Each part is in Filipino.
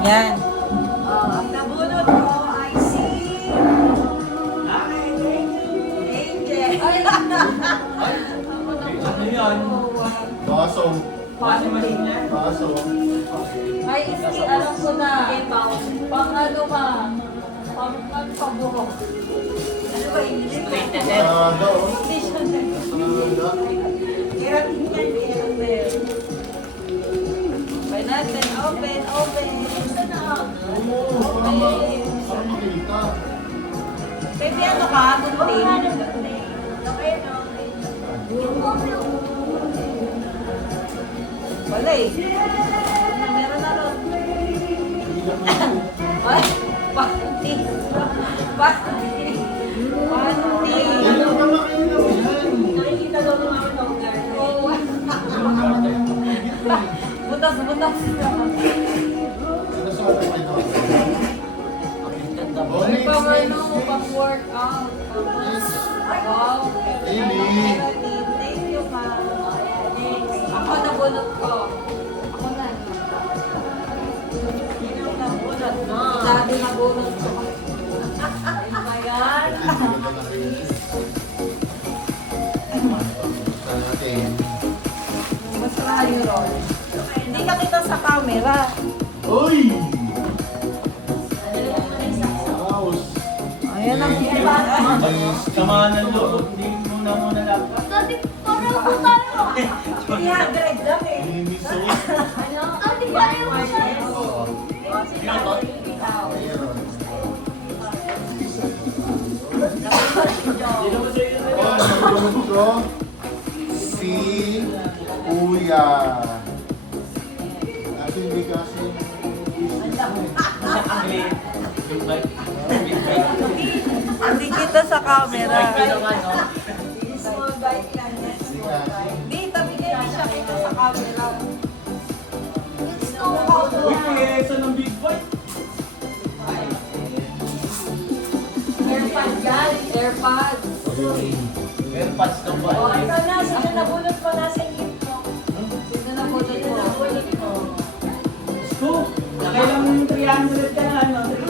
Yan. Ang nabunot ko ay si Angel. Ano yan? Baso. Baso. Ay, iski, alam ko na. Pang ano ka? Pang pagpaburok. Ano ba yun? Sarada, oh. Sarada. Keratin yan, keratin. Open natin. Open, open. Oo, parang makita. Baby, ano ka? Gunting? Wala eh. Meron na ron. Ay, panty. Panty. Panty. Yan ang kamakailaw yan. Nakikita daw ng mga tawag. Oo. Butas, butas. Sinasabi ko ito. May power no, pang-workout. Wow. Amy. Thank you, ma. Ako nabunot ko. Ako na. Yung nabunot mo. Dati nabunot ko. Ano ba yan? Sa natin. Masarap yung roll. Hindi ka kita sa camera. Uy! House. Ayan ang Samahan ng loob. Hindi muna laptop. Dati, parang po tayo. 300 lang eh. Amy sauce. Dati, pareho po tayo. Ayun. Hindi naman sa'yo yun. Oh, nabunod ko si Kuya. Kasi hindi kasi Big bike. Big bike. hindi kita sa camera. Small bike lang yan. hindi Small kasi. bike. Hindi, tabi kayo siya kita sa camera. Uy, kuyesa ng big bike. Airpod yan. Airpod. Airpods ka ba? O, ito na. Sino nabunot mo na sa gift mo? Sino nabunot mo? Nabunot mo. Gusto. Nakailang 300 ka na, ano? 3,000.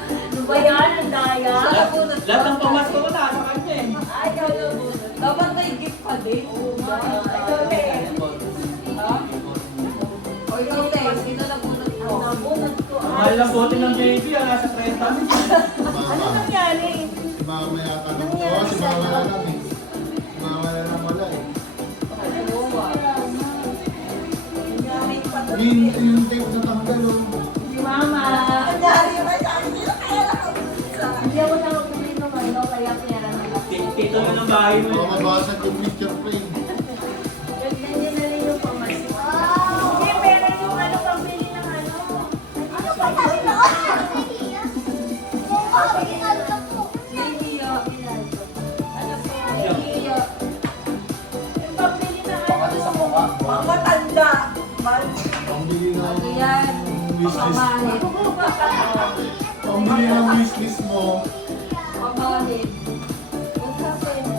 Ano ba yan? Ang daya? Sino nabunot mo? Lahat ng pamasko ko nasa kanya eh. Ay, ikaw nabunot. Dapat may gift pa din. Ikaw din. Ha? O ikaw, te, sino nabunot mo? Nabunot ko. Mahal lang bote ng baby, nasa 30. Ano Mama. nangyari? Si Mama yata nung ko. Si Mama na lang eh. Si Mama na lang wala eh. Nangyari pa to. Yung tape na tanggal oh. Si Mama. Nangyari ba sa akin? Sino kaya lang? Hindi ako nakapili ng ano, kaya pinaran ng Tito na ng bahay mo. Baka mabasag yung picture frame. Ganyan na rin yung pamasko. Hindi, pero yung ano, pambili ng ano. Ano pa sabi na? Kung makapagkinalo lang po. Iyo. Ano po? Iyo. Yung pambili ng ano. Mga matanda. Pambili ng Ano yan? wishlist. Pamalit. Pambili ng wishlist mo. Pamalit. What happened?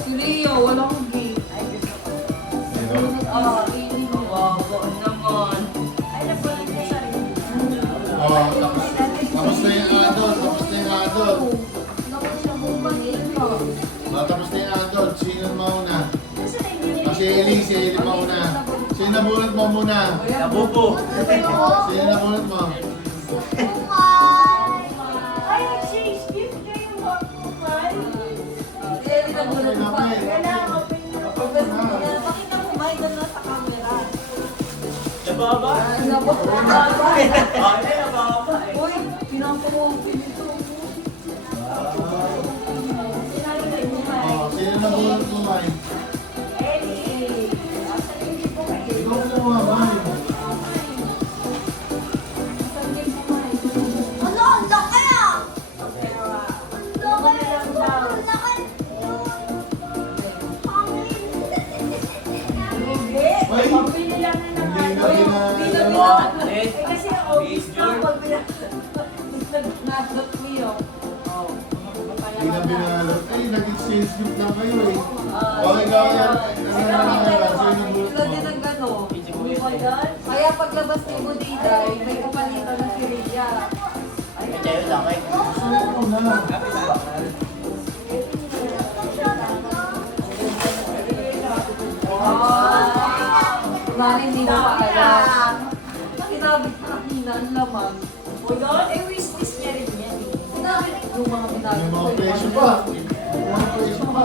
Si Rio, walang gift. Meron. Oh, ini mo. Wago naman. Ay, napulot ko sa rin. Oh, tapos na yung adult. Tapos na yung adult. Naku siya bumangin mo. Tapos na yung adult. Sino mauna? Kasi na yung Si Eli mauna. Sino nabunot mo muna? Nabubo. Sino nabunot mo? Ay, exchange gift kayo mga kumal. Hindi, nabunod pa. Kailangan open nyo. Open mo yan. Pakita mo, may doon na sa camera. Nababa. Nababa. Ay, nababa eh. Uy, pinapuwang pinito. Sinalagay mo ba? Oh, sino nabunot mo, Mai? Eddie. Asa hindi po kayo? Ikaw kumuha, Mai. Ano, ang laki ah! Pero, Ang laki! Ang laki! hindi. Ay. Pambili lang na ng Hindi ano. na Hindi ginagawa. na Eh, kasi obvious na pag Naslot mo yun. Hindi na binalot. Ay, nag-exchange gift lang kayo eh. Okay, ikaw yan. Ano na lang, sino nabunot mo? Lagyan ng gano. Ano ba yan? Kaya Kaya paglabas ni Budiday, may kapalitan ng si Rhea. Kaya yun lang eh. Suko na. Kunwari hindi mo pa alam. Sinabi sa kanina, ang laman. O yun, eh, wishlist niya rin yan eh. Yung mga pinag May mga presyo pa. May mga presyo pa.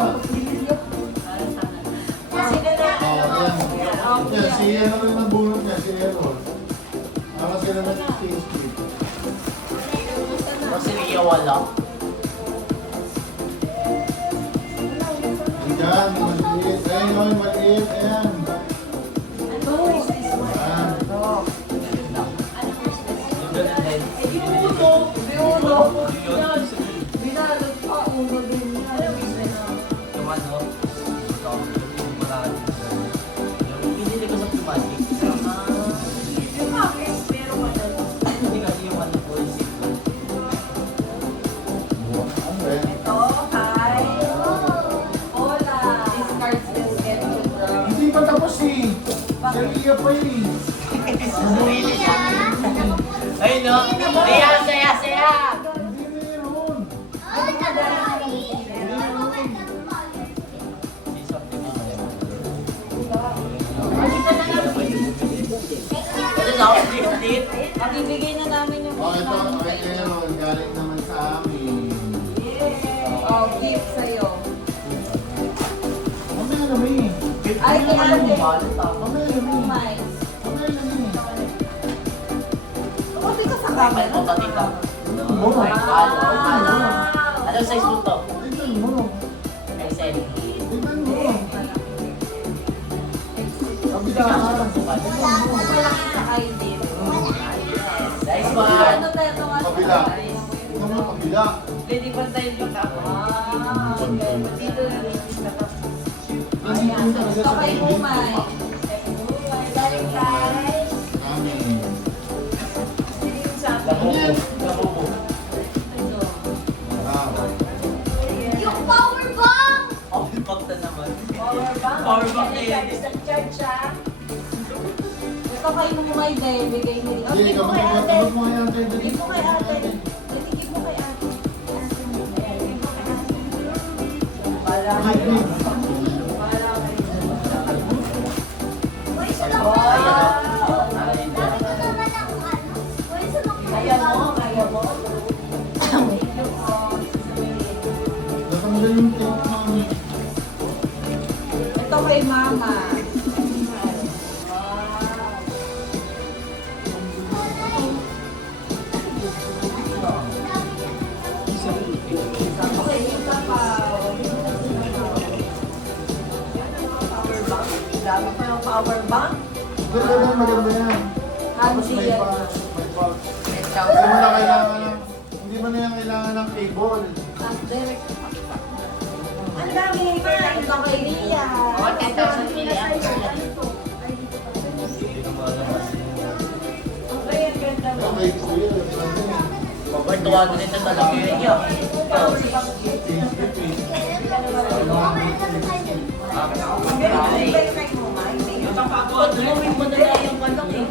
Kasi na na, Yan, si ano rin ang bunot niya, si Errol. Para sila nag-exchange gift. Kasi Ria wala. Diyan, maliit. Ayun, maliit. Ayan. ano, wishlist mo? Ayan. Yung ganun din. Eh, di mo ulo. Hindi ulo. Binalot pa, ulo din yan. Ano wishlist mo? Yung ano, ito, yung marami. Yung binili ko sa Pumatic. Yung bakit, pero ano, Hindi kasi yung ano ko, yung single. Ano eh? ito, kay Ola. These cards will get you from... Hindi pa tapos eh. Si Ria pa eh. Ayun no? Ria, saya, saya! Hindi meron. Si something na yun. Ano na ako, split? Ibigay na namin yung Oh, ito, kay Errol. Galing naman sa amin. oh, gift sa'yo. Mamaya na may. Ay, kay ate. Malit ah. Mamaya na may. Mine. Mamaya na may. Pati ka sa Kapal mo, pati ka. Oh my God, oh my God. Anong size mo to? Tignan mo. Ay, Sally. Tignan mo. Kabila ka. Malaki sa ID. Size Ano 1. tayo ito nga sa Kabila. size? Tignan mo, kabila. Pwede ba tayo magkaka? Okay. Dito na rin sa Nandito talaga Ito sa kay baby. Umay. Galing kay Amin. Labubo. Labubo. Ah. Yung power bank! Oh, pagta naman. power bank. Power bank na yan. Sa church siya. Ito kay Umay dahil bigay ni Ria. Hindi, kapag mo yan tayo. Hindi mo kay ate. Hindi mo kay ate. Para kayo. Para kayo. Uy, sa lang Wow! Dami ko naman ang ano. Uy, sa lang Kaya mo, kaya mo. Natanggal yung tape, mami. Ito kay Mama. Ito kay Lisa pa. Power bank. Dami pa yung power bank. Ganda yan, maganda yan. Tapos Hansi may yan. box, may box. Hindi mo na kailangan ng, hindi mo na yan kailangan ng cable. Ah, direct. Ang dami kailangan Ito kay Ria. 10,000 million. Okay, ang ganda mo. Okay, kuya. Ganda yan. Pag tuwago nito talaga yun niya. Power bank. Ganun din ba yung kay Mama? Pag lumawin mo na lang yung kalong eh.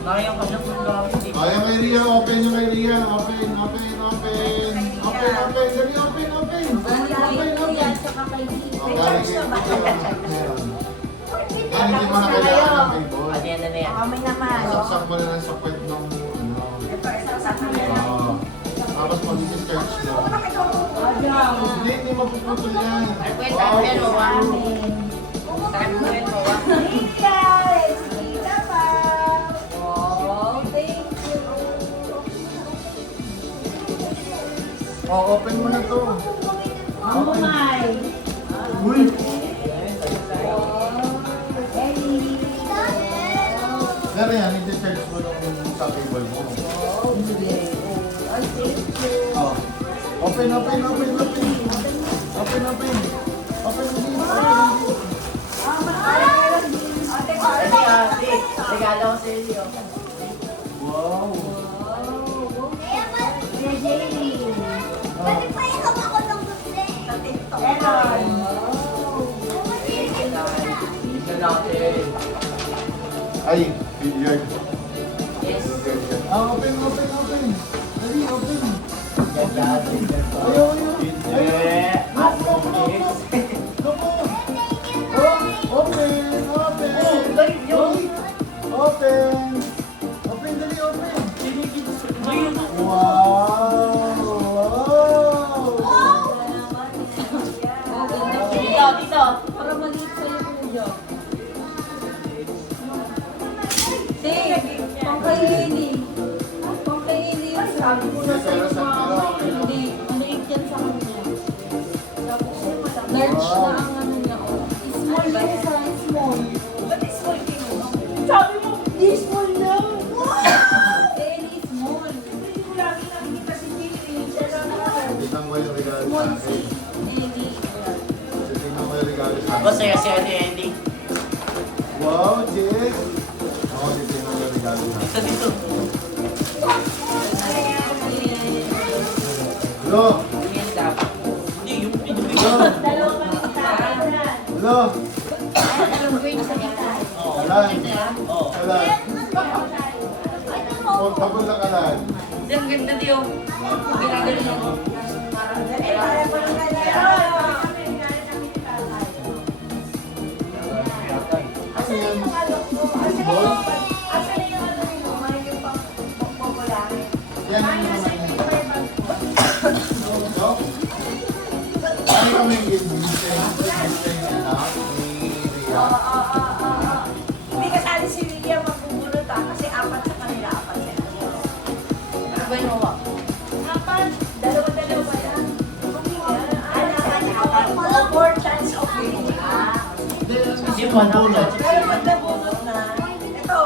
Kaya ka lang kung gamit eh. Kaya kay Ria, open yung kay Ria. Open, open, open. Open, open. Dali, open, open. Galing kay Ria. saka kay Dito. Oh, galing kay Ria. Meron. Ah, hindi mo na kailangan ng cable. Ano yan na yan? Kami naman. Saksak mo na lang sa kwet ng ano. Ito, isang sa kanya. Oo. Tapos mag-discharge mo. Hindi, hindi mapuputol yan. Ay, pwede tayo mo ba? Tayo mo rin mo ba? Guys, kita pa. Oh, thank you. Oh, open mo na to. Open. Uy! Pero yan, i-discharge mo nung sa cable mo. Oh. Open, open, open, open. Open, open. Open, hindi. Ate, Ate, ate. Regalo ko sa iyo. Wow. Pwede pa yung ako ng gusto. sa TikTok. Meron. Ito natin. Ay, billiard. Yes. Ah, open. Dali, open. Ganda. Ayaw. Open. Open, dali, open. Wow. Dito. Para maliit sa'yo, kuya. Hindi, pangkainin. Pangkainin yun. Sabi ko na sa'yo, mama. Hindi, maliit yan sa kanya. Large na ang ano niya. Oh. Small siya sa small. Ba't small king? Sabi mo, di small lang. Very small. Hindi ko lagi nakikita si Jenny. Siya lang ako. Tingnan mo yung regalo sa Small akin. si Ellie. Tingnan mo yung regalo sa akin. Masaya si Ate Andy. Wow, Jess. Ako, tingnan mo yung regalo sa akin. Dito. Hello? Yan dapat. Hindi, yung pinubig. Dalawa pa rin tayo. Hello? Anong grade sa kita? Kalan. Oo. Kalan. Oh, tapos na kalan. Hindi, ang ganda diyo. Ginagaling ako. Dali, para pa lang Ano yan? Yan ang naman yun. No? Ano kami yung Vincent anak ni Ria? Hindi kasali si William magbubulot kasi apat sa kanila, apat sila. Ano ba yung hawa? Apat? Dalawa yan. Apat. Four chance of winning. Hindi, one out. Pero pag nabunot na, ito.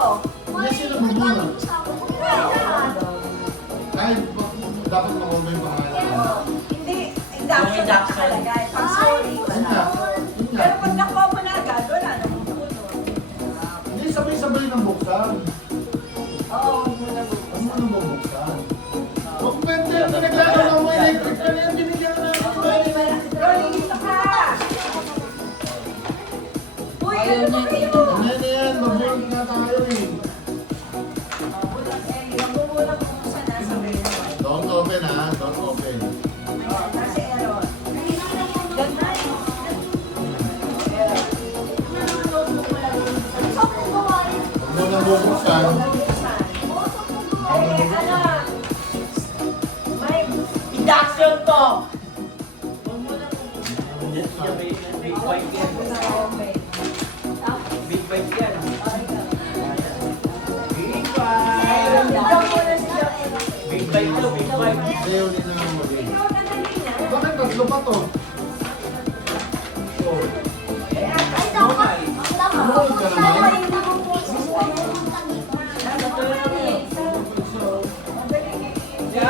Hindi sila bubunot. Kahit dapat makuha yung pangalan. Hindi, induction na nakalagay. Pag sorry, Yun wala. nga. Yun nga. Pero pag nakuha mo na agad, wala na mabunot. Hindi sabay-sabay ng buksan. Oo, huwag mo na bubunot. Ano mo nang bubuksan? Huwag pwede. Pinaglalaro mo electric na yan. Binigyan na natin. Rolling, dito ka! Uy, Ayaw ano ba niya kayo? dito. Ano na yan? Mabulit na tayo eh. Magbubulak ko kung saan nasa brain. Don't open ha. Don't open. Nasa error. Ganda eh. Huwag mo nang bubuksan. Induction to! Big bite yan. Big bite yan. Big bite. Big bite to, big bite. Hindi, ulit na lang mag-game. Bakit tatlo pa to? Oh. Ano ka naman?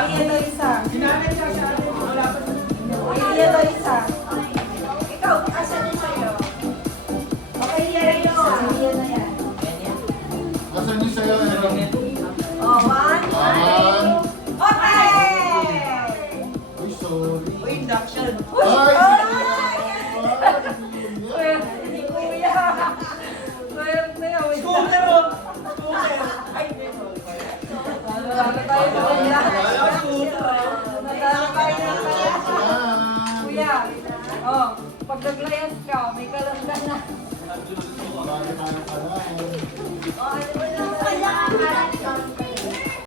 Sinanay siya sa atin. Wala pa Ikaw, asan yung sa'yo? Okay, yan yun. Asan yung sayo? Oh, one. Okay! Uy, sorry. Uy, induction. Ay! Hindi kuya. Swerte ka, wait lang. Scooter o! Scooter! Ay, hindi. Wala tayo sa kanya. Scooter. Wala tayo sa kanya. Yan. Kuya, oh, pag naglayas ka, may kalamdan na. Bakit tayo